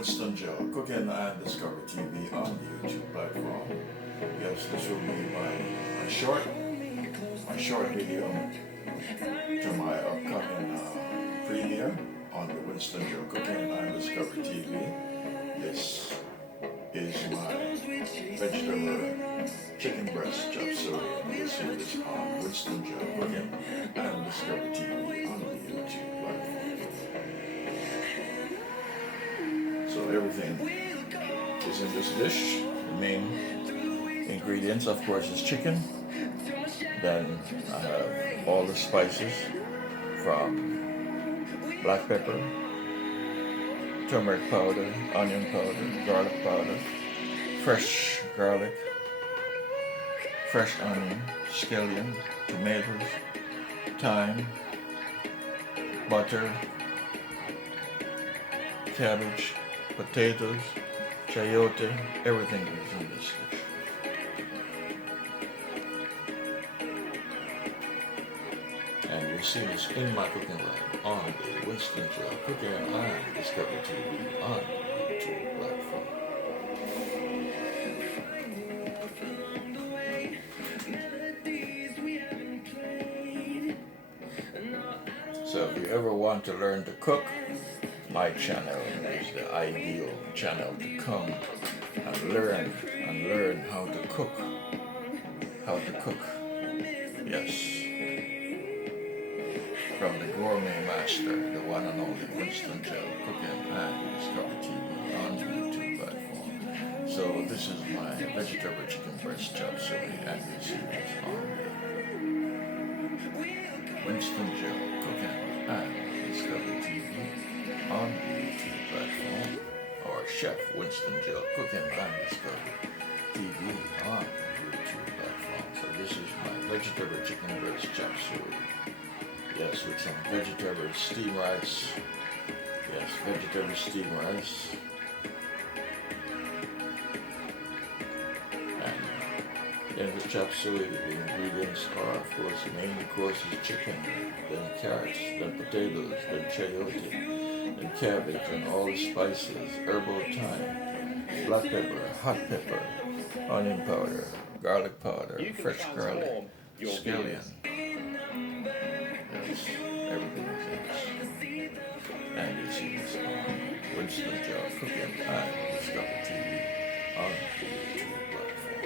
Winston Joe, Cooking and Discovery TV on the YouTube platform. Yes, this will be my short video to my upcoming premiere on the Winston Joe Cooking and Discovery TV. This is my vegetable chicken breast chop suey. You'll see this on Winston Joe Cooking and Discovery TV on the YouTube platform. So everything is in this dish. The main ingredients, of course, is chicken. Then I have all the spices from black pepper, turmeric powder, onion powder, garlic powder, fresh garlic, fresh onion, scallion, tomatoes, thyme, butter, cabbage, potatoes, chayote, everything is in this dish. And you'll see this in my cooking lab on the Winston Joe Cooking and Discovery TV on the YouTube platform. So if you ever want to learn to cook, my channel is the ideal channel to come and learn how to cook. Yes. From the gourmet master, the one and only Winston Joe, Cooking and Discovery TV on the YouTube platform. So this is my vegetable chicken breast chop suey, and you see this on the Winston Joe, Cooking and Discovery TV on the YouTube platform, or Chef Winston Joe, Cooking and Discovery TV on the YouTube platform. So this is my vegetable chicken breast chop suey. Yes, with some vegetable steamed rice. Yes, vegetable steamed rice. And in the chop suey, the ingredients are, of course, the main course is chicken, then carrots, then potatoes, then chayote, then cabbage, and all the spices, herbal, thyme, black pepper, hot pepper, onion powder, garlic powder, fresh garlic, scallion. Everything is in this. And you see this on Winston Joe Cooking and Discovery TV on the YouTube platform.